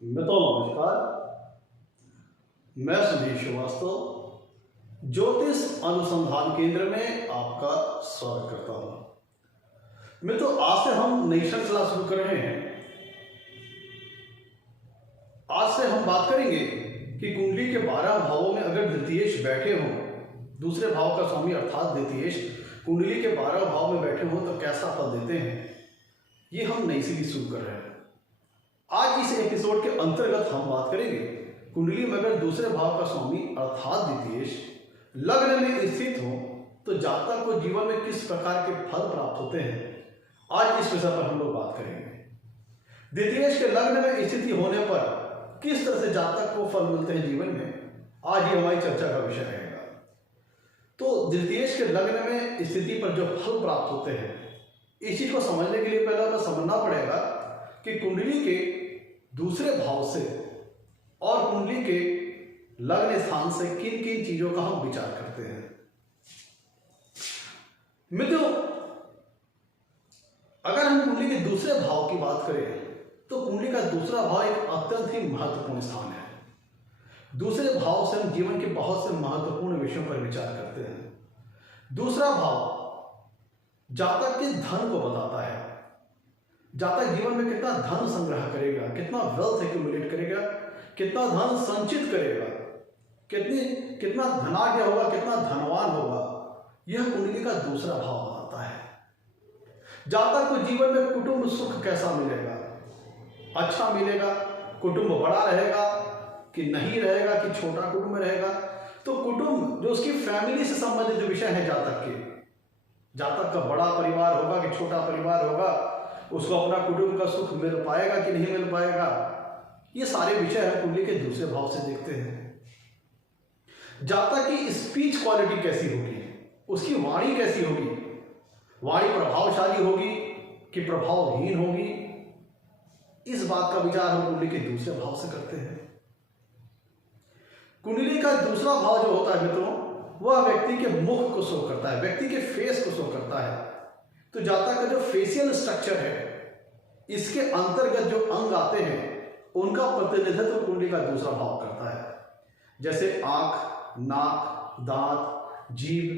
मित्रों नमस्कार। मैं सुधीर श्रीवास्तव ज्योतिष अनुसंधान केंद्र में आपका स्वागत करता हूं। मित्रों, आज से हम नई श्रृंखला शुरू कर रहे हैं। आज से हम बात करेंगे कि कुंडली के 12 भावों में अगर द्वितीयेश बैठे हों, दूसरे भाव का स्वामी अर्थात द्वितीयेश कुंडली के 12 भाव में बैठे हों तो कैसा फल देते हैं, ये हम नई सीरीज शुरू कर रहे हैं। आज इस एपिसोड के अंतर्गत हम बात करेंगे कुंडली में अगर दूसरे भाव का स्वामी अर्थात द्वितीयेश लग्न में स्थित हो तो जातक को जीवन में किस प्रकार के फल प्राप्त होते हैं। आज इस विषय पर हम लोग बात करेंगे। द्वितीयेश के लग्न में स्थिति होने पर किस तरह से जातक को फल मिलते हैं जीवन में, आज ये हमारी चर्चा का विषय रहेगा। तो द्वितीयेश के लग्न में स्थिति पर जो फल प्राप्त होते हैं, इस चीज को समझने के लिए पहले हमें समझना पड़ेगा कि कुंडली के दूसरे भाव से और कुंडली के लग्न स्थान से किन किन चीजों का हम विचार करते हैं। मित्रों, अगर हम कुंडली के दूसरे भाव की बात करें तो कुंडली का दूसरा भाव एक अत्यंत ही महत्वपूर्ण स्थान है। दूसरे भाव से हम जीवन के बहुत से महत्वपूर्ण विषयों पर विचार करते हैं। दूसरा भाव जातक के धन को बताता है। जातक जीवन में कितना धन संग्रह करेगा, कितना वेल्थ एक्यूमुलेट करेगा, कितना धन संचित करेगा, कितना धनाढ्य होगा, कितना धनवान होगा, यह कुंडली का दूसरा भाव बताता है। जातक को जीवन में कुटुंब सुख कैसा मिलेगा, अच्छा मिलेगा, कुटुंब बड़ा रहेगा कि नहीं रहेगा, कि छोटा कुटुंब रहेगा। तो कुटुंब जो उसकी फैमिली से संबंधित जो विषय है जातक के, जातक का बड़ा परिवार होगा कि छोटा परिवार होगा, उसको अपना कुटुंब का सुख मिल पाएगा कि नहीं मिल पाएगा, ये सारे विषय हम कुंडली के दूसरे भाव से देखते हैं। जातक की स्पीच क्वालिटी कैसी होगी, उसकी वाणी कैसी होगी, वाणी प्रभावशाली होगी कि प्रभावहीन होगी, इस बात का विचार हम कुंडली के दूसरे भाव से करते हैं। कुंडली का दूसरा भाव जो होता है मित्रों, वह व्यक्ति के मुख को शो करता है, व्यक्ति के फेस को शो करता है। तो जातक का जो फेशियल स्ट्रक्चर है, इसके अंतर्गत जो अंग आते हैं, उनका प्रतिनिधित्व कुंडली का दूसरा भाव करता है। जैसे आंख, नाक, दांत, जीभ,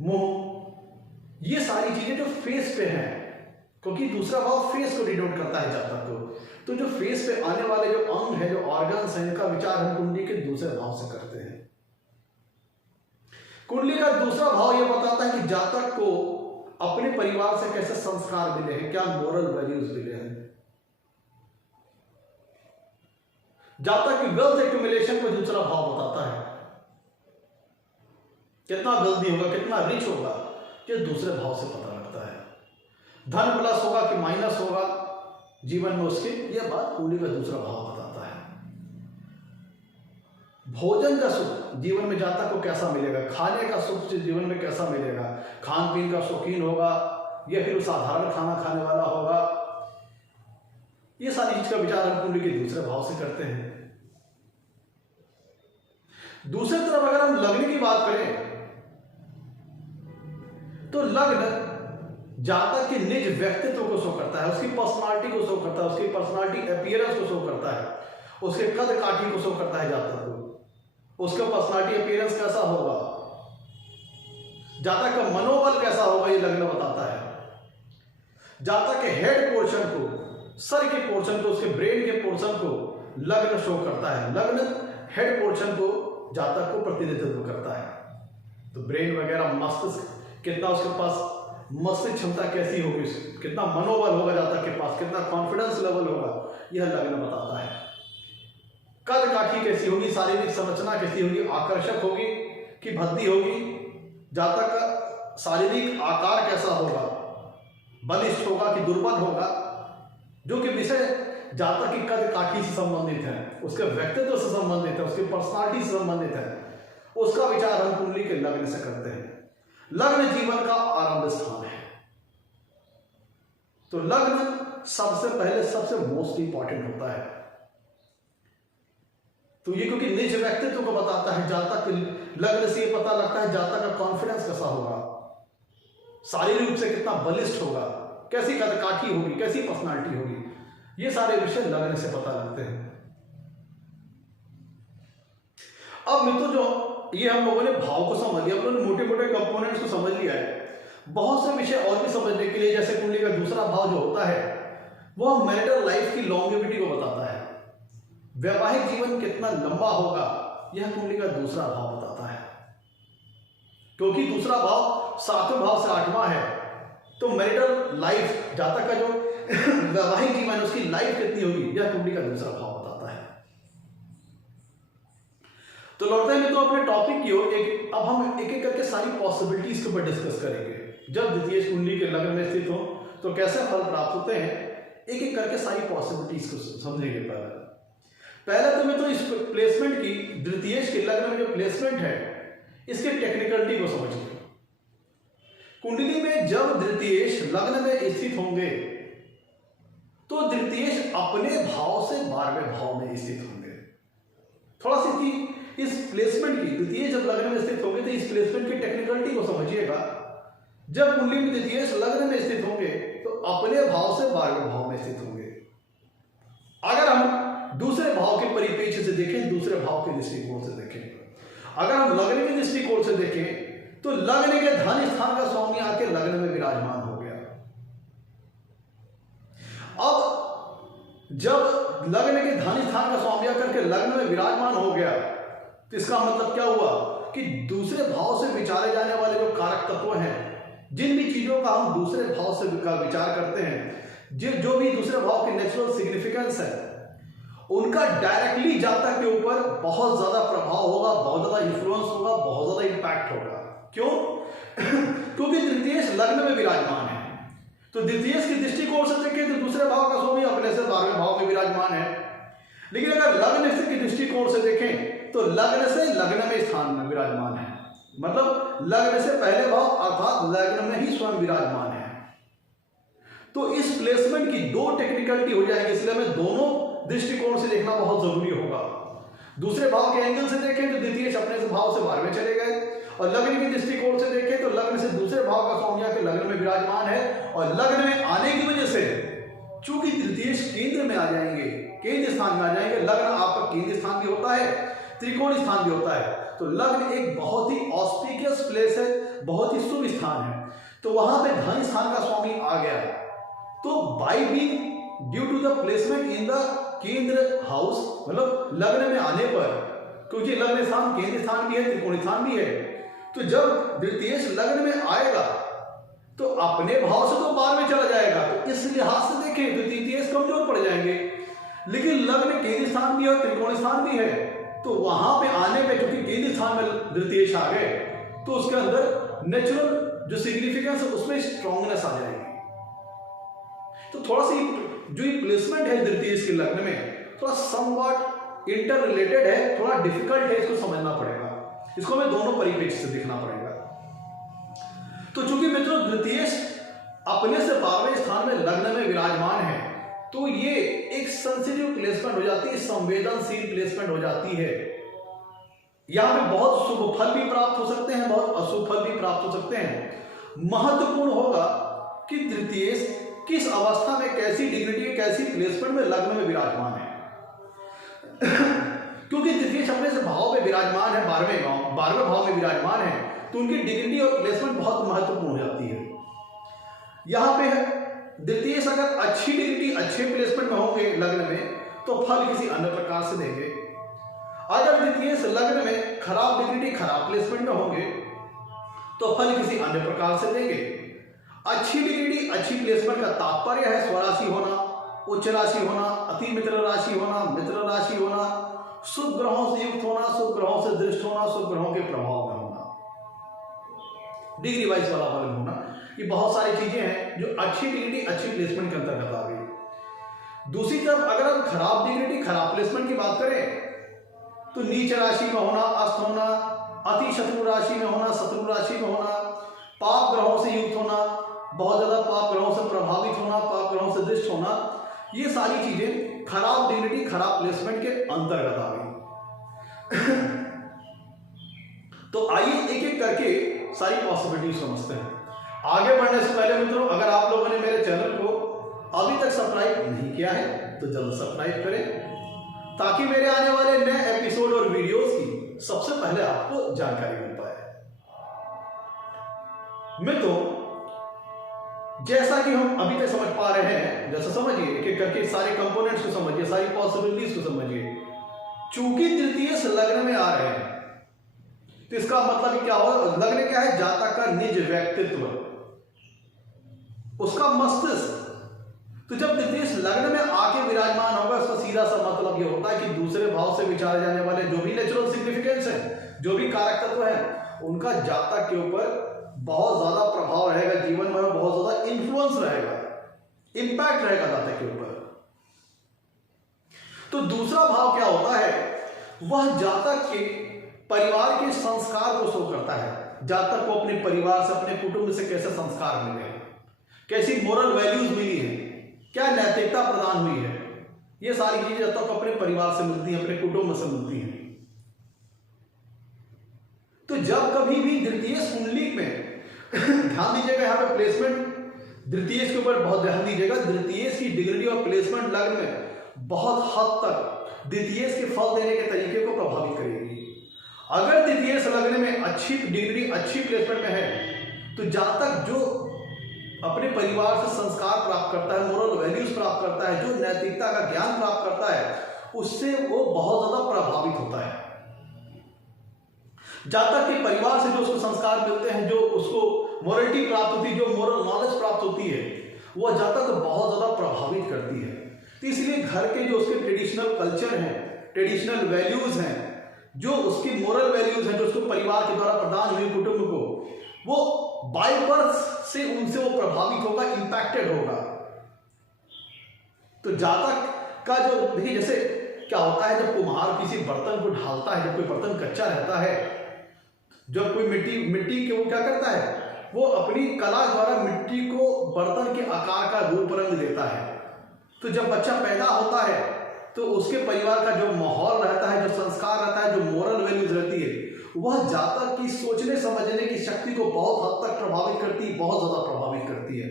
मुंह, ये सारी चीजें जो फेस पे हैं, क्योंकि दूसरा भाव फेस को डिनोट करता है जातक को। तो जो फेस पे आने वाले जो अंग है, जो ऑर्गन्स हैं, इनका विचार हम कुंडली के दूसरे भाव से करते हैं। कुंडली का दूसरा भाव यह बताता है कि जातक को अपने परिवार से कैसे संस्कार मिले हैं, क्या मोरल वैल्यूज मिले हैं। जातक की वेल्थ एक्यूमुलेशन को दूसरा भाव बताता है, कितना वेल्दी होगा, कितना रिच होगा, ये दूसरे भाव से पता लगता है। धन प्लस होगा कि माइनस होगा जीवन में उसके, यह बात कुंडली का दूसरा भाव बताता है। भोजन का सुख जीवन में जातक को कैसा मिलेगा, खाने का सुख जीवन में कैसा मिलेगा, खान पीन का शौकीन होगा या फिर साधारण खाना खाने वाला होगा, ये सारी चीज का विचार हम कुंडली के दूसरे भाव से करते हैं। दूसरी तरफ अगर हम लग्न की बात करें तो लग्न जातक के निज व्यक्तित्व को शो करता है, उसकी पर्सनालिटी को शो करता है, उसकी पर्सनालिटी अपीयरेंस को शो करता है, उसके कद काठी को शो करता है जातक को, उसका पर्सनालिटी अपीयरेंस कैसा होगा, जातक का मनोबल कैसा होगा, ये लग्न बताता है। जातक के हेड पोर्शन को, सर के पोर्शन को, उसके ब्रेन के पोर्शन को लग्न शो करता है। लग्न हेड पोर्शन को जातक को प्रतिनिधित्व करता है। तो ब्रेन वगैरह, मस्तिष्क कितना उसके पास, मस्तिष्क क्षमता कैसी होगी, कितना मनोबल होगा जातक के पास, कितना कॉन्फिडेंस लेवल होगा, यह लग्न बताता है। कद काठी कैसी होगी, शारीरिक संरचना कैसी होगी, आकर्षक होगी कि भद्दी होगी, जातक का शारीरिक आकार कैसा होगा, बलिष्ठ होगा कि दुर्बल होगा, जो कि विषय जातक की कद काठी से संबंधित है, उसके व्यक्तित्व से संबंधित है, उसकी पर्सनालिटी से संबंधित है, उसका विचार हम कुंडली के लग्न से करते हैं। लग्न जीवन का आरंभ स्थान है, तो लग्न सबसे पहले सबसे मोस्ट इंपॉर्टेंट होता है। तो ये क्योंकि निज व्यक्तित्व को बताता है, जातक लग्न से ये पता लगता है जातक का कॉन्फिडेंस कैसा होगा, शारीरिक रूप से कितना बलिष्ठ होगा, कैसी कद काठी होगी, कैसी पर्सनालिटी होगी। ये सारे विषय लग्न से पता लगते हैं। अब मित्रों, जो ये हम लोगों ने भाव को समझ लिया, हम लोगों ने मोटे मोटे कंपोनेंट्स को समझ लिया है। बहुत से विषय और भी समझने के लिए, जैसे कुंडली का दूसरा भाव जो होता है वो मैरिटल लाइफ की लॉन्गेविटी को बताता है। वैवाहिक जीवन कितना लंबा होगा यह कुंडली का दूसरा भाव बताता है, क्योंकि दूसरा भाव 7वें भाव से 8वां है। तो मैरिटल लाइफ, जातक का जो वैवाहिक जीवन उसकी लाइफ कितनी होगी यह कुंडली का दूसरा भाव बताता है। तो लौटते हैं तो अपने टॉपिक की ओर। अब हम एक एक करके सारी पॉसिबिलिटीज के ऊपर डिस्कस करेंगे। जब द्वितीय कुंडली के लग्न में स्थित हो तो कैसे फल प्राप्त होते हैं, एक एक करके सारी पॉसिबिलिटीज को समझेंगे। पहले तो मैं तो इस प्लेसमेंट की, द्वितीय के लग्न में जो प्लेसमेंट है इसके टेक्निकलिटी को समझिए। कुंडली में जब द्वितीय लग्न में स्थित होंगे तो द्वितीय अपने भाव से 12वें भाव में स्थित होंगे। थोड़ा सी इस प्लेसमेंट की, द्वितीय जब लग्न में स्थित होंगे तो इस प्लेसमेंट की टेक्निकलिटी को समझिएगा। जब कुंडली में द्वितीय लग्न में स्थित होंगे तो अपने भाव से 12वें भाव में स्थित होंगे। अगर हम दूसरे भाव के परिप्रेक्ष्य से देखें, दूसरे भाव के दृष्टिकोण से देखें, अगर हम लग्न के दृष्टिकोण से देखें तो लग्न के धन स्थान का स्वामी आके लग्न में विराजमान हो गया। अब जब लग्न के धन स्थान का स्वामी आकर के लग्न में विराजमान हो गया तो इसका मतलब क्या हुआ कि दूसरे भाव से विचारे जाने वाले जो कारक तत्व हैं, जिन भी चीजों का हम दूसरे भाव से विचार करते हैं, जो भी दूसरे भाव की नेचुरल सिग्निफिकेंस है, उनका डायरेक्टली जातक के ऊपर बहुत ज्यादा प्रभाव होगा, बहुत ज्यादा इन्फ्लुएंस होगा, बहुत ज्यादा इंपैक्ट होगा। क्यों? क्योंकि द्वितीय लग्न में विराजमान है। तो द्वितीय के दृष्टिकोण से देखें तो दूसरे भाव का स्वामी अपने से 12वें भाव में विराजमान है। लेकिन अगर लग्न के दृष्टिकोण से देखें तो लग्न से लग्न में स्थान में विराजमान है, मतलब लग्न से पहले भाव अर्थात लग्न में ही स्वयं विराजमान है। तो इस प्लेसमेंट की दो टेक्निकलिटी हो जाएगी, इसलिए हमें दोनों दृष्टिकोण से देखना बहुत जरूरी होगा। दूसरे भाव के एंगल से देखें तो द्वितीय अपने से भाव से 12वें चले गए, और लग्न के दृष्टिकोण से देखें तो लग्न से दूसरे भाव का स्वामी के लग्न में विराजमान है, और लग्न में आने की वजह से चूंकि द्वितीय केंद्र में आ जाएंगे, केंद्र स्थान में आ जाएंगे। लग्न आपका केंद्र स्थान भी होता है, त्रिकोण स्थान भी होता है, तो लग्न एक बहुत ही ऑस्पिशियस प्लेस है, बहुत ही शुभ स्थान है। तो वहां पे धन स्थान का स्वामी आ गया, तो by being due to the placement in the kendra house, मतलब लग्न में आने पर, क्योंकि लग्न स्थान केंद्र स्थान भी है, त्रिकोण स्थान भी है, तो जब द्वितीय लग्न में आएगा तो अपने भाव से तो 12वें चला जाएगा। तो इस लिहाज से देखें तो द्वितीय कमजोर पड़ जाएंगे। लेकिन लग्न केंद्र स्थान भी है और त्रिकोण स्थान भी है, तो वहां पे आने पे क्योंकि केंद्र स्थान में द्वितीय आ गए तो उसके अंदर नेचुरल जो सिग्निफिकेंस है उसमें स्ट्रॉन्गनेस आ जाएगी। तो थोड़ा सी जो ये प्लेसमेंट है द्वितीय के लग्न में थोड़ा समवॉट इंटर रिलेटेड है, थोड़ा डिफिकल्ट है, इसको समझना पड़ेगा, इसको हमें दोनों परिप्रेक्ष्य से देखना पड़ेगा। तो चूंकि मित्रों द्वितीय अपने से 12वें स्थान में लग्न में विराजमान है, तो ये एक सेंसिटिव प्लेसमेंट हो जाती है, संवेदनशील प्लेसमेंट हो जाती है। यहां पे बहुत शुभ फल भी प्राप्त हो सकते हैं, बहुत अशुभ फल भी प्राप्त हो सकते हैं। महत्वपूर्ण होगा कि द्वितीय किस अवस्था में, कैसी डिग्निटी, कैसी प्लेसमेंट में लग्न में विराजमान है। क्योंकि द्वितीय अपने से भाव में विराजमान है, 12वें भाव में विराजमान है, तो उनकी डिग्निटी और प्लेसमेंट बहुत महत्वपूर्ण हो जाती है। यहां पे है द्वितीय अगर अच्छी डिग्निटी, अच्छे प्लेसमेंट में होंगे लग्न में तो फल किसी अन्य प्रकार से देंगे। अगर द्वितीय लग्न में खराब डिग्निटी, खराब प्लेसमेंट में होंगे तो फल किसी अन्य प्रकार से देंगे। अच्छी डिग्निटी, अच्छी प्लेसमेंट का तात्पर्य है स्वराशि होना, उच्च राशि होना, अति मित्र राशि होना, मित्र राशि होना, शुभ ग्रहों से युक्त होना, शुभ ग्रहों से दृष्ट होना, शुभ ग्रहों के प्रभाव में होना, डिग्री वाइज वाला फल होना। ये बहुत सारी चीजें हैं जो अच्छी डिग्निटी, अच्छी प्लेसमेंट के अंतर्गत आ गई। दूसरी तरफ अगर हम खराब डिग्निटी, खराब प्लेसमेंट की बात करें तो नीच राशि में होना, अस्त होना, अति शत्रु राशि में होना, शत्रु राशि में होना, पाप ग्रहों से युक्त होना, बहुत ज्यादा पाप ग्रहों से प्रभावित होना, पाप ग्रहों से दृष्ट होना, ये सारी चीजें खराब डिग्निटी, खराब प्लेसमेंट के अंतर्गत आ गई। तो आइए एक एक करके सारी पॉसिबिलिटी समझते हैं। आगे बढ़ने से पहले मित्रों, अगर आप लोगों ने मेरे चैनल को अभी तक सब्सक्राइब नहीं किया है तो जल्द सब्सक्राइब करें ताकि मेरे आने वाले नए एपिसोड और वीडियोस की सबसे पहले आपको जानकारी मिल पाए। मित्रों, जैसा कि हम अभी तक समझ पा रहे हैं, जैसा समझिए कि करके सारे कंपोनेंट्स को समझिए, सारी पॉसिबिलिटीज को समझिए। चूंकि तृतीय लग्न में आ रहे हैं तो इसका मतलब क्या हो, लग्न क्या है, जातक का निज व्यक्तित्व, उसका मस्तिष्क। तो जब तृतीय लग्न में आके विराजमान होगा, उसका सीधा सा मतलब यह होता है कि दूसरे भाव से विचारे जाने वाले जो भी नेचुरल सिग्निफिकेंस है, जो भी कारक तत्व है, उनका जातक के ऊपर बहुत ज्यादा प्रभाव रहेगा, जीवन में बहुत ज्यादा इंफ्लुएंस रहेगा, इंपैक्ट रहेगा जातक के ऊपर। तो दूसरा भाव क्या होता है, वह जातक के परिवार के संस्कार को शो करता है। जातक को अपने परिवार से, अपने कुटुंब से कैसे संस्कार मिले हैं, कैसी मोरल वैल्यूज मिली है, क्या नैतिकता प्रदान हुई है, ये सारी चीजें जातक को अपने परिवार से मिलती हैं, अपने कुटुंब से मिलती हैं। तो जब कभी भी द्वितीय कुंडली में ध्यान दीजिएगा, यहां पे प्लेसमेंट द्वितीय के ऊपर बहुत ध्यान दीजिएगा। द्वितीय की डिग्री और प्लेसमेंट लग्न में बहुत हद तक द्वितीय के फल देने के तरीके को प्रभावित करेगी। अगर द्वितीय लग्न में अच्छी डिग्री, अच्छी प्लेसमेंट में है, तो जातक जो अपने परिवार से संस्कार प्राप्त करता है, मोरल वैल्यूज प्राप्त करता है, जो नैतिकता का ज्ञान प्राप्त करता है, उससे वो बहुत ज्यादा प्रभावित होता है। जातक के परिवार से जो उसको संस्कार मिलते हैं, जो उसको मोरलिटी प्राप्त होती है, जो मोरल नॉलेज प्राप्त होती है, वह जातक को बहुत ज्यादा प्रभावित करती है। तो इसलिए घर के जो उसके ट्रेडिशनल कल्चर हैं, ट्रेडिशनल वैल्यूज हैं, जो उसकी मोरल वैल्यूज हैं, जो उसको परिवार के द्वारा प्रदान हुई कुटुंब को, वो बाय बर्थ से उनसे वो प्रभावित होगा, इंपैक्टेड होगा। तो जातक का जो देखिए, जैसे क्या होता है, जब कुम्हार किसी बर्तन को ढालता है, जब कोई बर्तन कच्चा रहता है, जब कोई मिट्टी के वो क्या करता है, वो अपनी कला द्वारा मिट्टी को बर्तन के आकार का रूप रंग देता है। तो जब बच्चा पैदा होता है तो उसके परिवार का जो माहौल रहता है, जो संस्कार रहता है, जो मोरल वैल्यूज रहती है, वह जातक की सोचने समझने की शक्ति को बहुत हद तक प्रभावित करती है, बहुत ज्यादा प्रभावित करती है।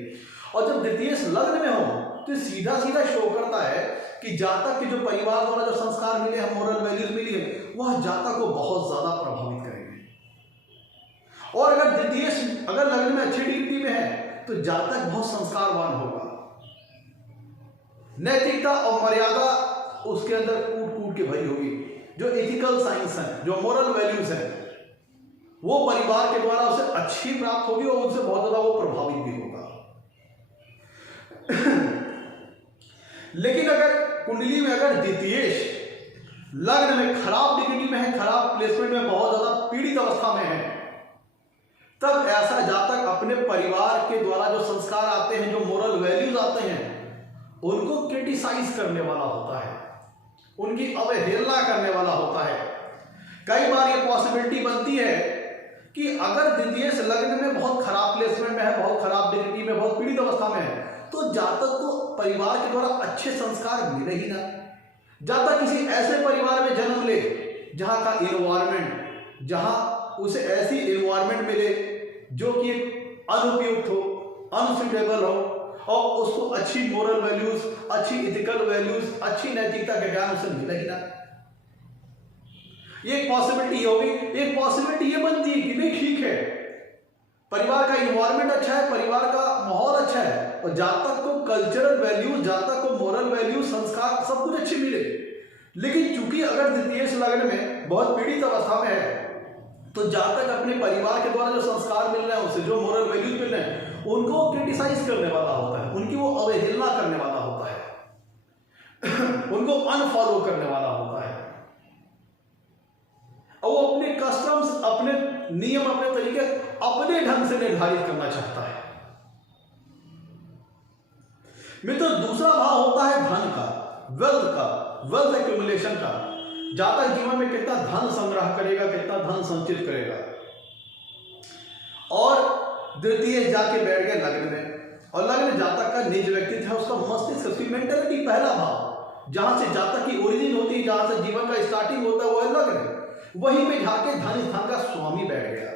और जब द्वितीय लग्न में हो तो सीधा सीधा शो करता है कि जातक के जो परिवार द्वारा जो संस्कार मिले हैं, मोरल वैल्यूज मिली है, वह जातक को बहुत ज्यादा प्रभावित करेंगे। और अगर द्वितीय अगर लग्न में अच्छी डिग्री में है तो जातक बहुत संस्कारवान होगा, नैतिकता और मर्यादा उसके अंदर कूट कूट के भरी होगी। जो एथिकल साइंस है, जो मोरल वैल्यूज है, वो परिवार के द्वारा उसे अच्छी प्राप्त होगी और उनसे बहुत ज्यादा वो प्रभावित भी होगा। लेकिन अगर कुंडली में अगर द्वितीय लग्न में खराब डिग्री में है, खराब प्लेसमेंट में, बहुत ज्यादा पीड़ित अवस्था में है, तब ऐसा जातक अपने परिवार के द्वारा जो संस्कार आते हैं, जो मोरल वैल्यूज आते हैं, उनको क्रिटिसाइज करने वाला होता है, उनकी अवहेलना करने वाला होता है। कई बार ये पॉसिबिलिटी बनती है कि अगर द्वितीय लग्न में बहुत खराब प्लेसमेंट में है, बहुत खराब डिग्री में, बहुत पीड़ित अवस्था में है, तो जातक को परिवार के द्वारा अच्छे संस्कार मिले ही ना। जातक किसी ऐसे परिवार में जन्म ले जहां का एनवायरमेंट, जहां उसे ऐसी एनवायरमेंट मिले जो कि अनुपयुक्त हो, अनसुटेबल हो, और उसको अच्छी मोरल वैल्यूज, अच्छी इथिकल वैल्यूज, अच्छी नैतिकता का ज्ञान उसे मिले ही ना। ये एक पॉसिबिलिटी होगी। एक पॉसिबिलिटी ये बनती है कि नहीं, ठीक है, परिवार का एनवायरमेंट अच्छा है, परिवार का माहौल अच्छा है, और जातक को कल्चरल वैल्यूज, जातक को मोरल वैल्यूज, संस्कार सब कुछ अच्छे मिले, लेकिन चूंकि अगर द्वितीय लग्न में बहुत पीड़ित अवस्था में है, तो जातक अपने परिवार के द्वारा जो संस्कार मिल रहे हैं, उससे जो मोरल वैल्यूज मिल रहे हैं, उनको क्रिटिसाइज करने वाला होता है, उनकी वो अवहेलना करने वाला होता है उनको अनफॉलो करने वाला होता है, और वो अपने कस्टम्स, अपने नियम, अपने तरीके अपने ढंग से निर्धारित करना चाहता है। मित्रों, दूसरा भाव होता है धन का, वेल्थ का, वेल्थ एक्यूमुलेशन का। जातक जीवन में कितना धन संग्रह करेगा, कितना धन संचित करेगा। और द्वितीय जाके बैठ गया लग्न में, और लग्न जातक का निज व्यक्तित्व है, उसका मस्तिष्क, उसकी मेंटालिटी, पहला भाव जहां से जातक की ओरिजिन होती है, जहां से जीवन का स्टार्टिंग होता है, वो है लग्न। वहीं पे जाके धन स्थान का स्वामी बैठ गया।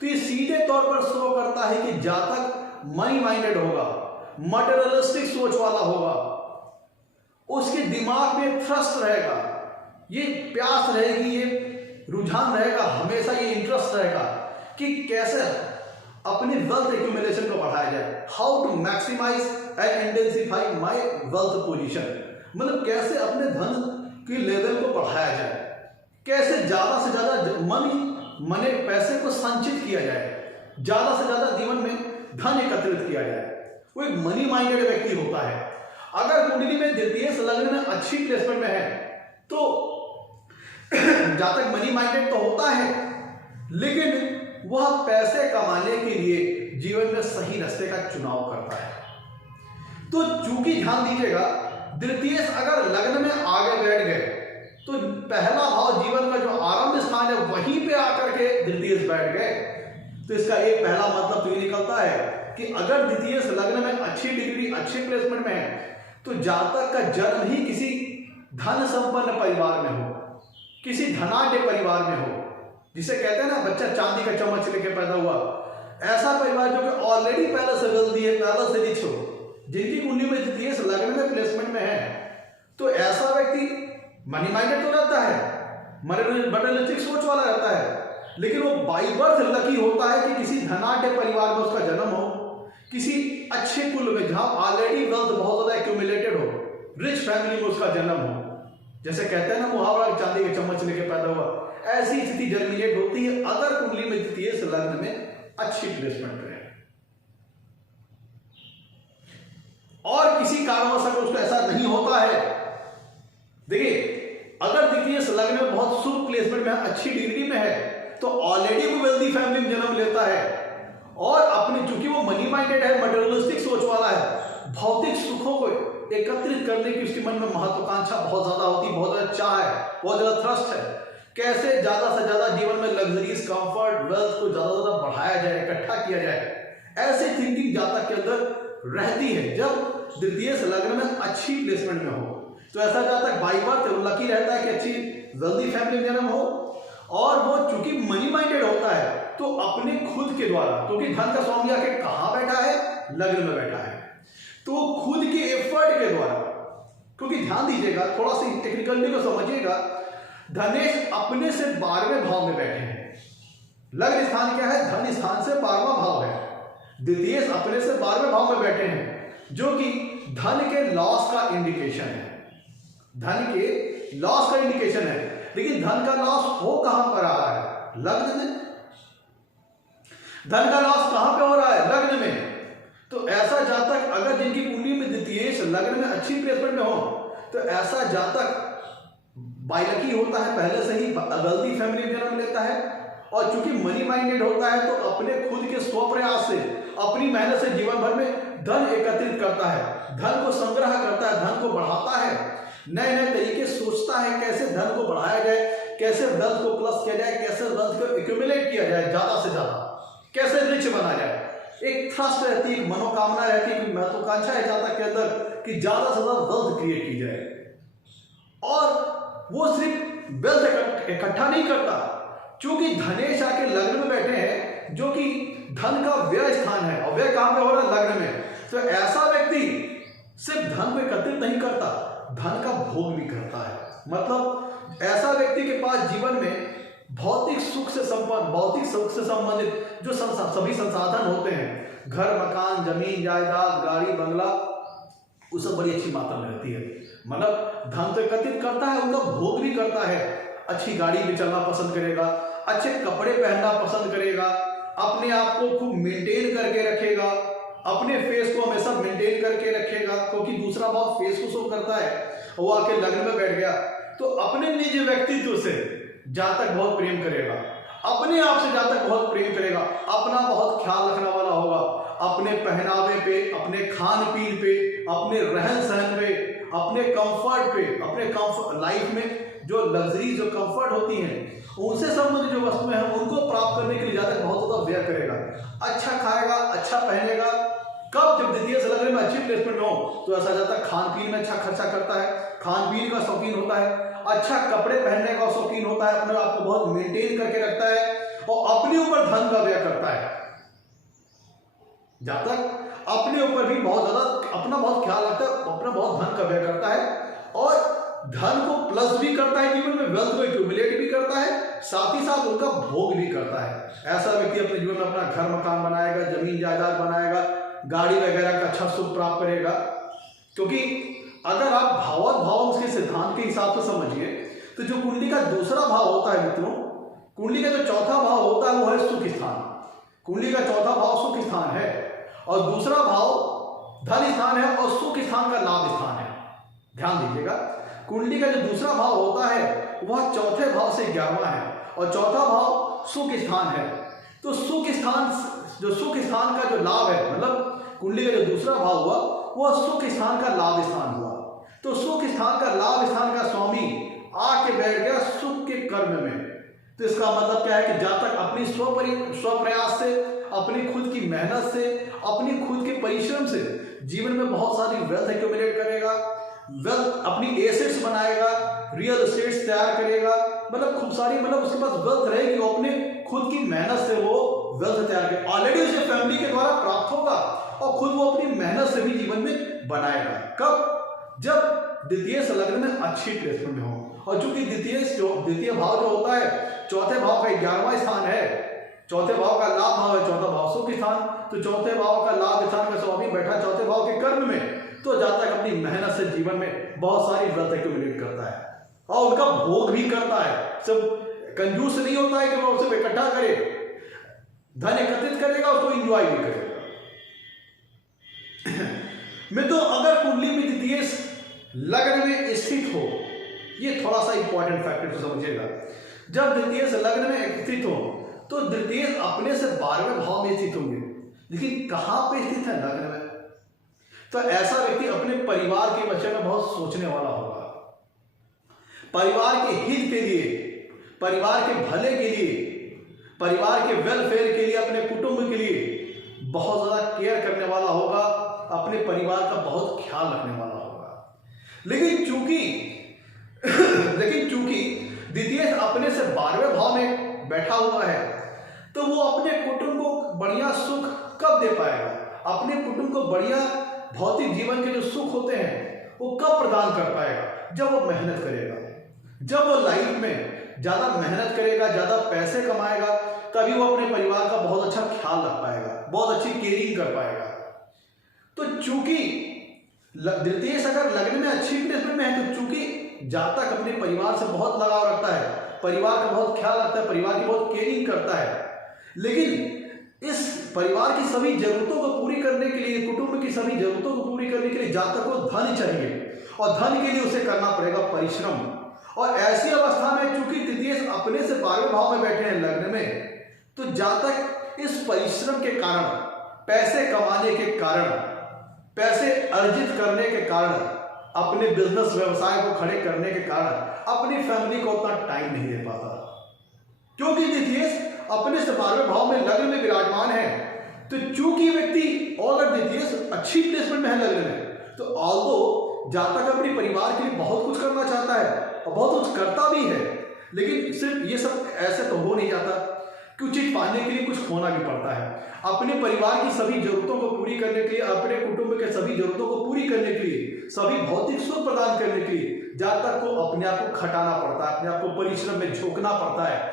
तो ये सीधे तौर पर शो करता है कि जातक मनी माइंडेड होगा, मटेरियलिस्टिक सोच वाला होगा, उसके दिमाग में थ्रस्ट रहेगा, ये प्यास रहेगी, ये रुझान रहेगा, हमेशा ये इंटरेस्ट रहेगा कि कैसे अपनी वेल्थ एक्यूमुलेशन को बढ़ाया जाए, how to maximise and intensify my wealth position, मतलब कैसे अपने धन की लेवल को बढ़ाया जाए, कैसे ज्यादा से ज्यादा मनी पैसे को संचित किया जाए, ज्यादा से ज्यादा जीवन में धन एकत्रित किया जाए। वो एक मनी माइंडेड व्यक्ति होता है। अगर कुंडली में द्वितीय लग्न में अच्छी प्लेसमेंट में है तो जहां तक मनी माइंडेड तो होता है, लेकिन वह पैसे कमाने के लिए जीवन में सही रास्ते का चुनाव करता है। तो चूंकि ध्यान दीजिएगा, द्वितीय अगर लग्न में आगे बैठ गए तो पहला भाव जीवन का जो आरंभ स्थान है वहीं पे आकर के द्वितीय बैठ गए, तो इसका एक पहला मतलब तो ये निकलता है कि अगर द्वितीय लग्न में अच्छी डिग्री अच्छे प्लेसमेंट में है तो जातक का जन्म ही किसी धन संपन्न परिवार में हो, किसी धनाढ्य परिवार में हो, जिसे कहते हैं ना बच्चा चांदी का चम्मच लेके पैदा हुआ, ऐसा परिवार जो कि ऑलरेडी पहले से वेल्दी है, पहले से रिच हो, जिनकी कुंडली में द्वितीय लग्न में प्लेसमेंट में है, तो ऐसा व्यक्ति मनी माइंडेड तो रहता है, मटेरियलिस्टिक सोच वाला रहता है, लेकिन वो बाई बर्थ लकी होता है कि किसी धनाढ्य परिवार में उसका जन्म हो, किसी अच्छे कुल में जहां ऑलरेडी वेल्थ बहुत ज्यादा एक्यूमुलेटेड हो, रिच फैमिली में उसका जन्म हो। जैसे कहते हैं ना मुहावरा, चांदी के चम्मच लेके पैदा हुआ, ऐसी स्थिति जर्मिनेट होती है अगर कुंडली में द्वितीय लग्न में अच्छी प्लेसमेंट रहे। और किसी कारणवश अगर उसको ऐसा नहीं होता है, देखिए अगर द्वितीय लग्न में बहुत शुभ प्लेसमेंट में अच्छी डिग्री में है तो ऑलरेडी वो वेल्दी फैमिली में जन्म लेता है और अपने, चूंकि वो मनी माइंडेड है, मटेरियलिस्टिक सोच वाला है, भौतिक सुखों को एकत्रित करने की उसके मन में महत्वाकांक्षा बहुत ज्यादा होती है, बहुत ज्यादा चाह है, बहुत ज्यादा थ्रस्ट है, कैसे ज्यादा से ज्यादा जीवन में लग्जरीज कंफर्ट वेल्थ को ज्यादा से ज्यादा बढ़ाया जाए, इकट्ठा किया जाए, ऐसी थिंकिंग जातक के अंदर रहती है जब द्वितीय लग्न में अच्छी प्लेसमेंट में हो। तो ऐसा जातक बाई बर्थ लकी रहता है कि अच्छी वेल्दी फैमिली में जन्म हो, और वो चूंकि मनी माइंडेड होता है तो अपने खुद के द्वारा, क्योंकि धन का स्वामी आके कहां बैठा है, लग्न में बैठा है, तो खुद के एफर्ट के द्वारा, क्योंकि ध्यान दीजिएगा थोड़ा सी टेक्निकली को समझिएगा, धनेश अपने से 12वें भाव में बैठे हैं, लग्न स्थान क्या है, धन स्थान से 12वां भाव है, द्वितीय अपने से 12वें भाव में बैठे हैं, जो कि धन के लॉस का इंडिकेशन है, धन के लॉस का इंडिकेशन है। लेकिन धन का लॉस हो कहां पर आ रहा है, लग्न में। धन का लॉस कहां पे हो रहा है, लग्न में। तो ऐसा जातक अगर जिनकी कुंडली में द्वितीय लग्न में अच्छी प्लेसमेंट में हो तो ऐसा जातक बाइलकी होता है, पहले से ही वेल्दी फैमिली में जन्म लेता है, और चूंकि मनी माइंडेड होता है तो अपने खुद के स्वप्रयास से, अपनी मेहनत से जीवन भर में धन एकत्रित करता है, धन को संग्रह करता है, धन को बढ़ाता है, नए नए तरीके सोचता है कैसे धन को बढ़ाया जाए, कैसे वेल्थ को प्लस किया जाए, कैसे वेल्थ को एक्यूमुलेट किया जाए ज्यादा से ज्यादा, कैसे रिच बना जाए। एक थ्रस्ट रहती है, एक मनोकामना रहती है, महत्वाकांक्षा है जातक के अंदर कि ज्यादा से ज्यादा वेल्थ क्रिएट की जाए। और वो सिर्फ वेल्थ इकट्ठा नहीं करता, क्योंकि धनेश आके लग्न में बैठे हैं जो कि धन का व्यय स्थान है, और व्यय कहां पे हो रहा है, लग्न में। तो ऐसा व्यक्ति सिर्फ धन को एकत्रित नहीं करता, धन का भोग भी करता है। मतलब ऐसा व्यक्ति के पास जीवन में भौतिक सुख से संपन्न, भौतिक सुख से संबंधित जो सभी संसाधन होते हैं, घर मकान जमीन जायदाद गाड़ी बंगला, वो सब बड़ी अच्छी मात्रा में रहती है। मतलब धन तो एकत्रित करता है, उनका भोग भी करता है, अच्छी गाड़ी में चलना पसंद करेगा, अच्छे कपड़े पहनना पसंद करेगा, अपने आप को खूब मेंटेन करके रखेगा, अपने फेस को हमेशा मेंटेन करके रखेगा, क्योंकि दूसरा भाव फेस को शो करता है। वो आके लग्न में बैठ गया तो अपने निज व्यक्तित्व से जातक बहुत प्रेम करेगा, अपने आप से जातक बहुत प्रेम करेगा, अपना बहुत ख्याल रखने वाला होगा, अपने पहनावे पे, अपने खान पीन पे, अपने रहन सहन पे, अपने कंफर्ट पे, अपने कंफर्ट लाइफ में जो लग्जरी जो कंफर्ट होती हैं उनसे संबंधित जो वस्तुएं हैं उनको प्राप्त करने के लिए जातक बहुत ज्यादा व्यय करेगा, अच्छा खाएगा, अच्छा पहनेगा। कब, जब द्वितीय लग्न में अच्छी प्लेसमेंट हो तो ऐसा जातक खान पीन में अच्छा खर्चा करता है, खान पीन का शौकीन होता है, अच्छा कपड़े पहनने का शौकीन होता है, अपने आप को बहुत मेंटेन करके रखता है और अपने ऊपर धन का व्यय करता है। जातक अपने ऊपर भी बहुत ज्यादा अपना बहुत ख्याल रखता है, अपना बहुत धन का व्यय करता है धन को प्लस भी करता है जीवन में, वेल्थ को एक्यूमुलेट भी करता है, साथ ही साथ उनका भोग भी करता है। ऐसा व्यक्ति अपने जीवन में अपना घर मकान बनाएगा, जमीन जायदाद बनाएगा, गाड़ी वगैरह का अच्छा सुख प्राप्त करेगा। क्योंकि अगर आप भावांश के सिद्धांत के हिसाब से समझिए तो जो कुंडली का दूसरा भाव होता है मित्रों, कुंडली का जो चौथा भाव होता है वो है सुख स्थान। कुंडली का चौथा भाव सुख स्थान है और दूसरा भाव धन स्थान है और सुख स्थान का लाभ स्थान है। ध्यान दीजिएगा, कुंडली का जो दूसरा भाव होता है वह चौथे भाव से 11वां है और चौथा भाव सुख स्थान है। तो सुख स्थान, जो सुख स्थान का जो लाभ है, मतलब कुंडली का जो दूसरा भाव हुआ वह सुख स्थान का लाभ स्थान हुआ। तो सुख स्थान का लाभ स्थान का स्वामी आके बैठ गया सुख के कर्म में। तो इसका मतलब क्या है कि जब तक अपनी स्वप्रयास से, अपनी खुद की मेहनत से, अपनी खुद के परिश्रम से जीवन में बहुत सारी वेल्थ एक्यूमुलेट करेगा, वेल्थ अपनी एसेट्स बनाएगा, रियल एस्टेट्स तैयार करेगा, मतलब खूब सारी, मतलब उसके पास वेल्थ रहेगी, वो अपने खुद की मेहनत से वो वेल्थ तैयार करेगा। ऑलरेडी उसे फैमिली के द्वारा प्राप्त होगा और खुद वो अपनी मेहनत से भी जीवन में बनाएगा। कब? जब द्वितीय लग्न में अच्छी प्लेसमेंट में हो। और चूंकि द्वितीय भाव जो होता है चौथे भाव का 11वां स्थान है, चौथे भाव का लाभ भाव है, चौथा भाव सुख स्थान, तो चौथे भाव का लाभ स्थान का स्वामी बैठा चौथे भाव के कर्म में, तो जब तक अपनी मेहनत से जीवन में बहुत सारी वेल्थ एक्यूमुलेट करता है और उनका भोग भी करता है। सब कंजूस नहीं होता है कि वो उसे इकट्ठा करे, धन एकत्रित करेगा, उसको एंजॉय भी करेगा। मित्रों, अगर कुंडली में द्वितीय लग्न में स्थित हो, ये थोड़ा सा इंपॉर्टेंट फैक्टर तो समझिएगा, जब द्वितीय लग्न में स्थित हो तो द्वितीय अपने से 12वें भाव में स्थित होंगे, लेकिन कहां पे स्थित है? लग्न में। तो ऐसा व्यक्ति अपने परिवार के विषय में बहुत सोचने वाला होगा, परिवार के हित के लिए, परिवार के भले के लिए, परिवार के वेलफेयर के लिए, अपने कुटुंब के लिए बहुत ज्यादा केयर करने वाला होगा, अपने परिवार का बहुत ख्याल रखने वाला होगा। लेकिन चूंकि द्वितीय अपने से 12वें भाव में बैठा हुआ है, तो वो अपने कुटुंब को बढ़िया सुख कब दे पाएगा? अपने कुटुंब को बढ़िया भौतिक जीवन के जो सुख होते हैं वो कब प्रदान कर पाएगा? जब वो मेहनत करेगा, जब वो लाइफ में ज्यादा मेहनत करेगा, ज्यादा पैसे कमाएगा, तभी वो अपने परिवार का बहुत अच्छा ख्याल रख पाएगा, बहुत अच्छी केयरिंग कर पाएगा। तो चूंकि द्वितीय अगर लग्न में अच्छी प्लेसमेंट में है, तो चूंकि जब तक अपने परिवार से बहुत लगाव रखता है, परिवार का बहुत ख्याल रखता है, परिवार की बहुत केयरिंग करता है, लेकिन इस परिवार की सभी जरूरतों को पूरी करने के लिए, कुटुंब की सभी जरूरतों को पूरी करने के लिए जब तक वो धन चाहिए और धन के लिए उसे करना पड़ेगा परिश्रम। और ऐसी अवस्था में चूंकि द्वितीय अपने से 12वें भाव में बैठे हैं लग्न में, तो जब तक इस परिश्रम के कारण, पैसे कमाने के कारण, पैसे अर्जित करने के कारण, अपने बिजनेस व्यवसाय को खड़े करने के कारण अपनी फैमिली को उतना टाइम नहीं दे पाता, क्योंकि द्वितीय अपने से 12वें भाव में लग्न में विराजमान है। तो चूंकि व्यक्ति और द्वितीय अच्छी प्लेसमेंट में है लग्न में, तो ऑल्दो जहां तक अपने परिवार के लिए बहुत कुछ करना चाहता है और बहुत कुछ करता भी है, लेकिन सिर्फ ये सब ऐसे तो हो नहीं जाता, कुछ चीज पाने के लिए कुछ खोना भी पड़ता है। अपने परिवार की सभी जरूरतों को पूरी करने के लिए, अपने कुटुंब के सभी जरूरतों को पूरी करने के लिए, सभी भौतिक सुख प्रदान करने के लिए जब तक को अपने आप को खटाना पड़ता है, अपने आप को परिश्रम में झोंकना पड़ता है।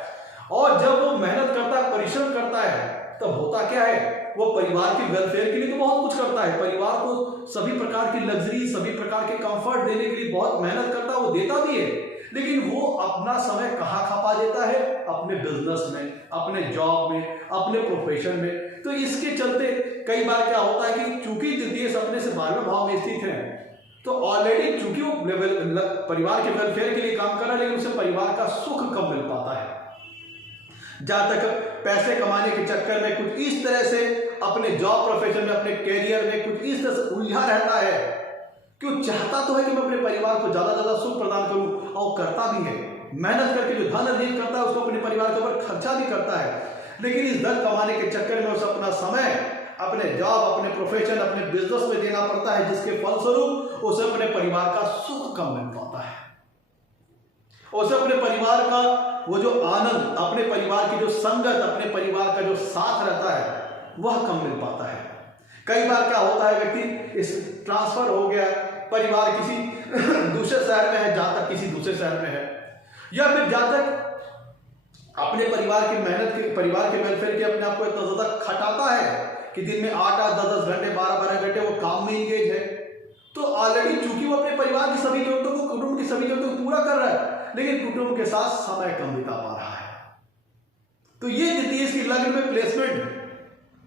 और जब वो मेहनत करता है, परिश्रम करता है, तब होता क्या है, वो परिवार के वेलफेयर के लिए तो बहुत कुछ करता है, परिवार को सभी प्रकार की लग्जरी, सभी प्रकार के कंफर्ट देने के लिए बहुत मेहनत करता है, वो देता भी है, लेकिन वो अपना समय कहाँ खपा देता है? अपने बिजनेस में, अपने जॉब में, अपने प्रोफेशन में। तो इसके चलते कई बार क्या होता है कि चूंकि द्वितीय सपने से 12वें भाव में स्थित है, तो ऑलरेडी चूंकि वो परिवार के वेलफेयर के लिए काम कर रहा है, लेकिन उसे परिवार का सुख कब मिल पाता है? जहां तक पैसे कमाने के चक्कर में कुछ इस तरह से अपने जॉब प्रोफेशन में, अपने कैरियर में कुछ इस तरह से उलझा रहता है, क्यों चाहता तो है कि मैं अपने परिवार को ज्यादा ज्यादा सुख प्रदान करूं, और करता भी है, मेहनत करके जो धन अर्जित करता है उसको अपने परिवार के ऊपर खर्चा भी करता है, लेकिन इस धन कमाने के चक्कर में उसे अपना समय अपने जॉब, अपने प्रोफेशन, अपने बिजनेस में देना पड़ता है, जिसके फलस्वरूप उसे अपने परिवार का सुख कम मिल पाता है, उसे अपने परिवार का वो जो आनंद, अपने परिवार की जो संगत, अपने परिवार का जो साथ रहता है, वह कम मिल पाता है। कई बार क्या होता है, व्यक्ति इस ट्रांसफर हो गया, परिवार किसी दूसरे शहर में है, जहां तक दूसरे शहर में है, या फिर जहां तक अपने परिवार की मेहनत के, परिवार के वेलफेयर के अपने आप को इतना ज्यादा खटाता है कि दिन में 8-8, 10-10 घंटे, 12-12 घंटे वो काम में इंगेज है, तो ऑलरेडी चूंकि वो अपने परिवार की सभी जरूरतों को, कुटुंब की सभी जरूरतों को पूरा कर रहा है, लेकिन कुटुंब के साथ समय कम बिता पा रहा है। तो ये द्वितीय की लग्न में प्लेसमेंट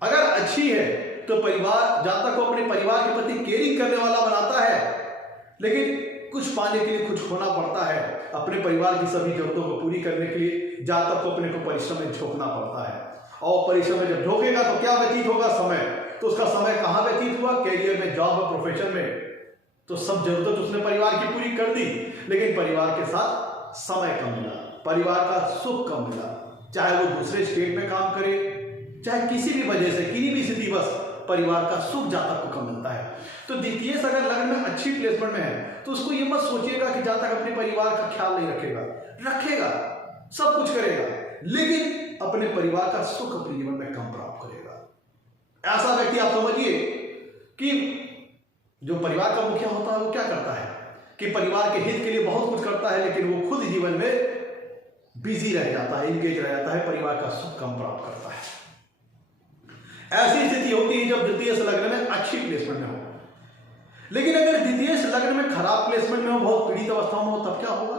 अगर अच्छी है तो परिवार, जहां तक वो अपने परिवार के प्रति केयरिंग करने वाला बनाता है, लेकिन कुछ पाने के लिए कुछ होना पड़ता है, अपने परिवार की सभी जरूरतों को पूरी करने के लिए जहां तक को अपने को परिश्रम में झोंकना पड़ता है। और परिश्रम में जब झोंकेगा तो क्या व्यतीत होगा? समय। तो उसका समय कहां व्यतीत हुआ? कैरियर में, जॉब और प्रोफेशन में। तो सब जरूरतें तो उसने परिवार की पूरी कर दी, लेकिन परिवार के साथ समय कम मिला, परिवार का सुख कम मिला। चाहे वो दूसरे स्टेट में काम करे, चाहे किसी भी वजह से, किसी भी स्थिति, बस परिवार का सुख जातक को कम मिलता है। तो द्वितीय अगर लग्न में अच्छी प्लेसमेंट में है तो उसको ये मत सोचिएगा कि जातक अपने परिवार का ख्याल नहीं रखेगा, रखेगा, सब कुछ करेगा, लेकिन अपने परिवार का सुख अपने जीवन में कम प्राप्त करेगा। ऐसा व्यक्ति आप समझिए कि जो परिवार का मुखिया होता है वो क्या करता है कि परिवार के हित के लिए बहुत कुछ करता है, लेकिन वो खुद जीवन में बिजी रह जाता है, इंगेज रह जाता है, परिवार का सुख कम प्राप्त करता है। ऐसी स्थिति होती है जब द्वितीय लग्न में अच्छी प्लेसमेंट में हो। लेकिन अगर द्वितीय लग्न में खराब प्लेसमेंट में हो, बहुत पीड़ित अवस्था में हो, तब क्या होगा?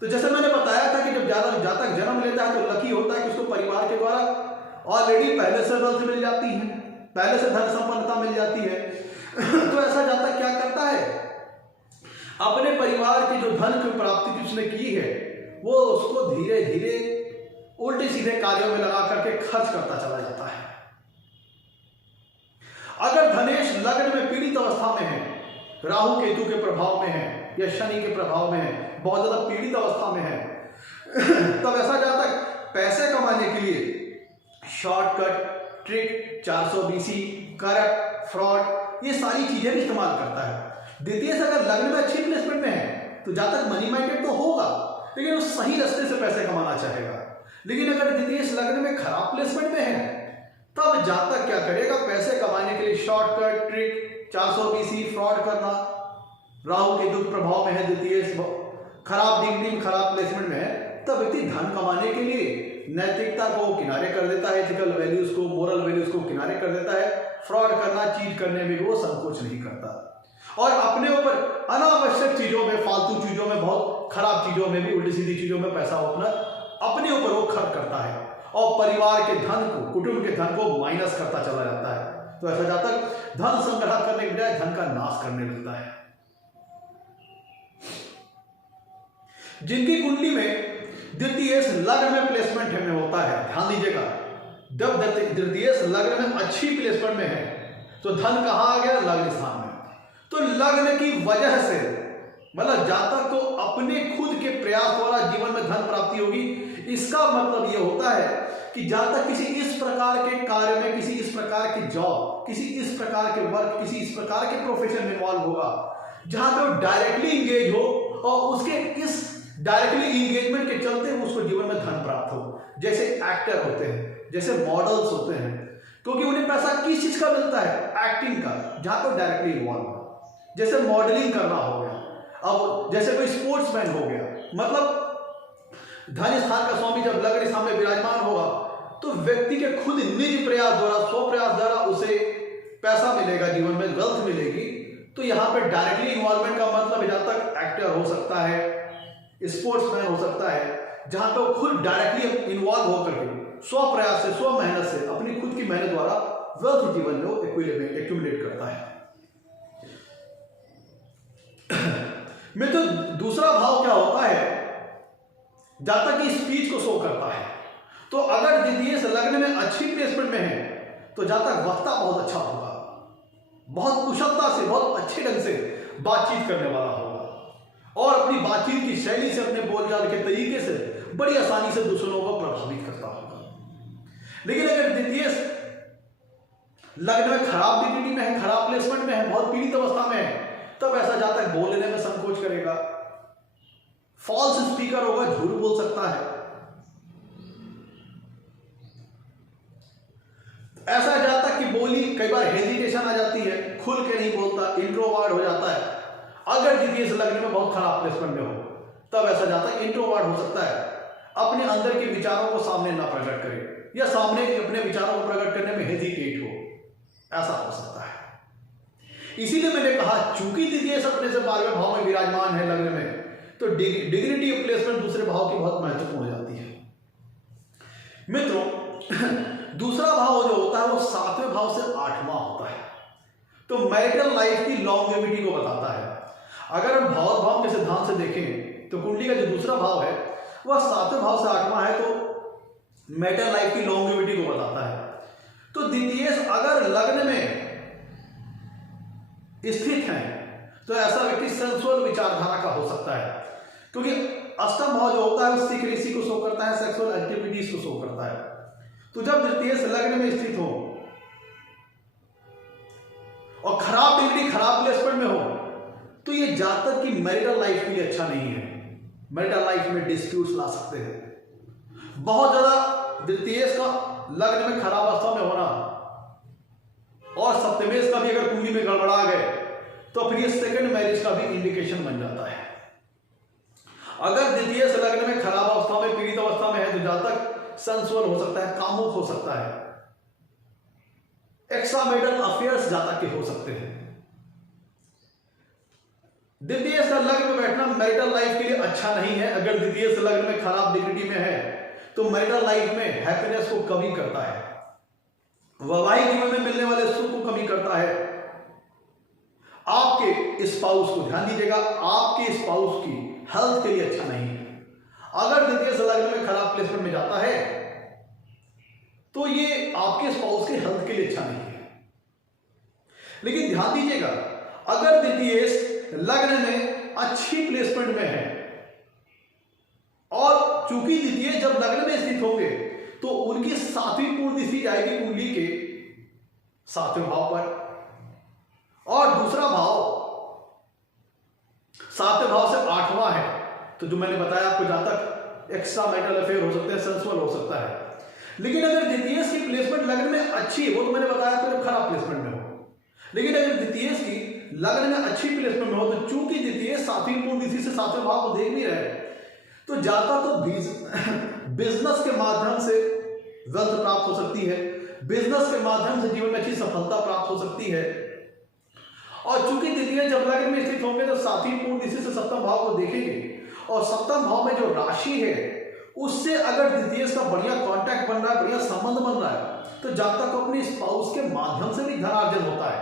तो जैसे मैंने बताया था कि जब जातक जन्म लेता है तो लकी होता है कि उसको परिवार के द्वारा ऑलरेडी पहले से वेल्थ मिल जाती है, पहले से धन संपन्नता मिल जाती है। तो ऐसा जातक क्या करता है? अपने परिवार की जो धन की प्राप्ति उसने की है वो उसको धीरे धीरे उल्टे सीधे कार्यों में लगा करके खर्च करता चला जाता है। अगर धनेश लग्न में पीड़ित अवस्था में है, राहु केतु के प्रभाव में है या शनि के प्रभाव में है, बहुत ज्यादा पीड़ित अवस्था में है, तब ऐसा जातक पैसे कमाने के लिए शॉर्टकट, ट्रिक, 420, करप्ट, फ्रॉड, ये सारी चीजें भी इस्तेमाल करता है। द्वितीय से अगर लग्न में अच्छी प्लेसमेंट में है तो जातक मनी माइंडेड तो होगा, लेकिन वो सही रास्ते से पैसे कमाना चाहेगा। लेकिन अगर द्वितीय लग्न में खराब प्लेसमेंट में है तब जातक क्या करेगा? पैसे कमाने के लिए शॉर्टकट, ट्रिक, 420, फ्रॉड करना। राहु केतु के प्रभाव में है, द्वितीय खराब डिग्री, खराब प्लेसमेंट में है, तब व्यक्ति धन कमाने के लिए नैतिकता को किनारे कर देता है, एथिकल वैल्यूज को, मोरल वैल्यूज को किनारे कर देता है। फ्रॉड करना, चीट करने में वो संकोच नहीं करता, और अपने ऊपर अनावश्यक चीजों में, फालतू चीजों में, बहुत खराब चीजों में भी, उल्टी सीधी चीजों में पैसा अपने ऊपर वो खर्च करता है और परिवार के धन को, कुटुंब के धन को माइनस करता चला जाता है। तो ऐसा जातक धन संग्रह करने के बजाय धन का नाश करने लगता है। जिनकी कुंडली में द्वितीय लग्न में प्लेसमेंट में होता है, ध्यान दीजिएगा, जब द्वितीय लग्न में अच्छी प्लेसमेंट में है तो धन कहां आ गया? लग्न स्थान में। तो लग्न की वजह से, मतलब जातक को अपने खुद के प्रयास द्वारा जीवन में धन प्राप्ति होगी। इसका मतलब यह होता है कि जातक किसी इस प्रकार के कार्य में, किसी इस प्रकार की जॉब, किसी इस प्रकार के वर्क, किसी इस प्रकार के प्रोफेशन में इन्वॉल्व होगा जहां पे वो डायरेक्टली इंगेज हो, और उसके इस डायरेक्टली इंगेजमेंट के चलते उसको जीवन में धन प्राप्त हो। जैसे एक्टर होते हैं, जैसे मॉडल्स होते हैं, क्योंकि उन्हें पैसा किस चीज का मिलता है? एक्टिंग का, जहां पर डायरेक्टली इन्वॉल्व हो। जैसे मॉडलिंग करना हो गया, अब जैसे कोई स्पोर्ट्समैन हो गया, मतलब धन स्थान का स्वामी जब लग्न स्थान में विराजमान होगा तो व्यक्ति के खुद निज प्रयास द्वारा, स्व प्रयास द्वारा उसे पैसा मिलेगा, जीवन में वेल्थ मिलेगी। तो यहाँ पे डायरेक्टली इन्वॉल्वमेंट का मतलब जहां तक एक्टर हो सकता है, स्पोर्ट्समैन हो सकता है, जहां पे वो खुद डायरेक्टली इन्वॉल्व होकर के स्व प्रयास से, स्व मेहनत से, अपनी खुद की मेहनत द्वारा वेल्थ जीवन में वो एक्यूमुलेट करता है। में तो दूसरा भाव क्या होता है? जातक की स्पीच को शो करता है। तो अगर द्वितीय लग्न में अच्छी प्लेसमेंट में है तो जातक वक्ता बहुत अच्छा होगा, बहुत कुशलता से, बहुत अच्छे ढंग से बातचीत करने वाला होगा और अपनी बातचीत की शैली से, अपने बोलचाल के तरीके से बड़ी आसानी से दूसरों को प्रभावित करता होगा। लेकिन अगर द्वितीय लग्न में खराब डिग्री में है, खराब प्लेसमेंट में है, बहुत पीड़ित अवस्था में है, तब ऐसा जातक बोलने में संकोच करेगा, फॉल्स स्पीकर होगा, झूठ बोल सकता है। ऐसा जातक की बोली कई बार हेजिटेशन आ जाती है, खुल के नहीं बोलता, इंट्रोवर्ट हो जाता है, अगर द्वितीय लग्न में बहुत खराब प्लेसमेंट में हो तब ऐसा जातक इंट्रोवर्ट हो सकता है, अपने अंदर के विचारों को सामने ना प्रकट करे या सामने अपने विचारों को प्रकट करने में हेजिटेट हो, ऐसा हो सकता है। इसीलिए मैंने कहा चूंकि द्वितीय अपने से 12वें भाव में विराजमान है लग्न में, तो डिग्निटी ऑफ प्लेसमेंट दूसरे भाव की बहुत महत्वपूर्ण हो जाती है। मित्रों दूसरा भाव जो होता है वो 7वें भाव से 8वां होता है, तो मैरिटल लाइफ की लॉन्गेविटी को बताता है। अगर हम भाव के सिद्धांत से देखें तो कुंडली का जो दूसरा भाव है वह 7वें भाव से 8वां है, तो मैरिटल लाइफ की लॉन्गेविटी को बताता है। तो द्वितीय अगर लग्न में स्थित है तो ऐसा व्यक्ति सेंसुअल विचारधारा का हो सकता है, क्योंकि अष्टम भाव जो होता है वो सीक्रेसी को शो करता है, सेक्सुअल एक्टिविटीज को शो करता है। तो जब द्वितीय लग्न में स्थित हो और खराब डिग्री खराब प्लेसमेंट में हो तो ये जातक की मैरिटल लाइफ के लिए अच्छा नहीं है। मैरिटल लाइफ में डिस्प्यूट्स ला सकते हैं। बहुत ज्यादा द्वितीय का लग्न में खराब अवस्था में होना और सप्तमेश का भी अगर कुंडली में गड़बड़ा गए तो फिर ये सेकंड मैरिज का भी इंडिकेशन बन जाता है। अगर द्वितीय लग्न में खराब अवस्था में पीड़ित अवस्था में है तो जातक सेंसुअल हो सकता है, कामुक हो सकता है, एक्स्ट्रा मैरिटल अफेयर्स जातक के हो सकते हैं। द्वितीय लग्न में बैठना मैरिटल लाइफ के लिए अच्छा नहीं है। अगर द्वितीय लग्न में खराब डिग्निटी में है तो मैरिटल लाइफ में हैप्पीनेस को कमी करता है, वैवाहिक जीवन में मिलने वाले सुख को कमी करता है। आपके स्पाउस को ध्यान दीजिएगा, आपके स्पाउस की हेल्थ के लिए अच्छा नहीं है। अगर द्वितीय लग्न में खराब प्लेसमेंट में जाता है तो ये आपके स्पाउस के हेल्थ के लिए अच्छा नहीं है। लेकिन ध्यान दीजिएगा, अगर द्वितीय लग्न में अच्छी प्लेसमेंट में है और चूंकि द्वितीय जब लग्न में स्थित होंगे तो उनकी 7वीं पूर्ण दृष्टि जाएगी कुंडली के 7वें भाव पर, और दूसरा भाव 7वें भाव से 8वां है। तो जो मैंने बताया आपको, जातक एक्स्ट्रा मैरिटल अफेयर हो सकते हैं, सेंसुअल हो सकता है। लेकिन अगर द्वितीय की प्लेसमेंट लग्न में अच्छी है, वो तो मैंने बताया आपको खराब प्लेसमेंट में हो, लेकिन अगर द्वितीय की लग्न में अच्छी प्लेसमेंट में हो तो चूंकि द्वितीय 7वीं पूर्ण दृष्टि से 7वें भाव को देख भी रहे तो जाता तो बिजनेस के माध्यम से वेल्थ प्राप्त हो सकती है, बिजनेस के माध्यम से जीवन में अच्छी सफलता प्राप्त हो सकती है। और चूंकि द्वितीय जब लग्न में स्थित होंगे तो 7वीं पूर्ण दृष्टि से 7वें भाव को देखेंगे और 7वें भाव में जो राशि है उससे अगर द्वितीय का बढ़िया कांटेक्ट बन रहा है, बढ़िया संबंध बन रहा है, तो जातक को अपने स्पाउस के माध्यम से भी धनार्जन होता है।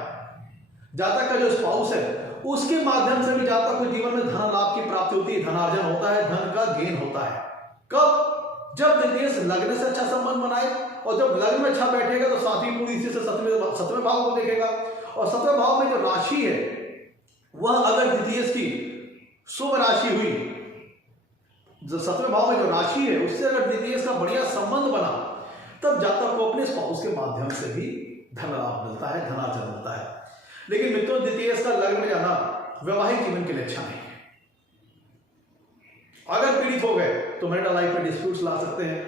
जातक का जो स्पाउस है उसके माध्यम से भी जातक को जीवन में धन लाभ की प्राप्ति होती है, धनार्जन होता है, धन का गेन होता है। कब? जब द्वितीय लग्न से अच्छा संबंध बनाए, और जब लग्न में अच्छा बैठेगा तो 7वीं पूर्ण दृष्टि से 7वें भाव को देखेगा, और 7वें भाव में जो राशि है वह अगर द्वितीय की शुभ राशि हुई, जो 7वें भाव में जो राशि है उससे अगर द्वितीय का बढ़िया संबंध बना, तब जातक को अपने स्पाउस के माध्यम से भी धन लाभ मिलता है, धनार्जन मिलता है। लेकिन मित्रों द्वितीय का लग्न में जाना वैवाहिक जीवन के लिए अच्छा नहीं है। अगर पीड़ित हो गए तो मैरिटल लाइफ में डिस्प्यूट्स ला सकते हैं,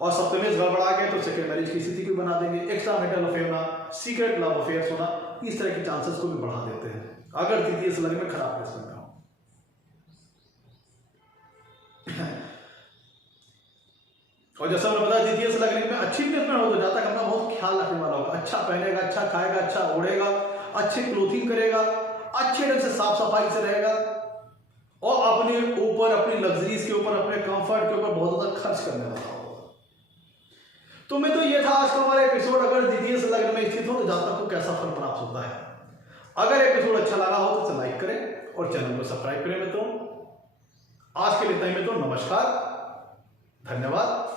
और सप्तमेश गड़बड़ा गए तो सेकेंड मैरिज की स्थिति को बना देंगे, एक्स्ट्रा मैरिटल अफेयर होना, सीक्रेट लव अफेयर्स होना, इस तरह के चांसेस को भी बढ़ा देते हैं अगर द्वितीय लग्न में खराब प्लेसमेंट हो। और जैसा मैंने बताया द्वितीय लग्न में अच्छी प्लेसमेंट हो तो जातक अपना बहुत ख्याल रखने वाला होगा, अच्छा पहनेगा, अच्छा खाएगा, अच्छा ओढ़ेगा, अच्छी क्लोथिंग करेगा, अच्छे ढंग से साफ सफाई से रहेगा, और अपने ऊपर, अपनी लग्जरीज के ऊपर, अपने कंफर्ट के ऊपर बहुत ज्यादा खर्च करने वाला होगा। तो मैं तो ये था आज का हमारा एपिसोड। अगर द्वितीय लग्न में स्थित हो तो जातक को कैसा फल प्राप्त होता है। अगर एपिसोड अच्छा लगा हो तो लाइक करें और चैनल को सब्सक्राइब करें। मित्रों आज के लिए इतना ही। मित्रों नमस्कार, धन्यवाद।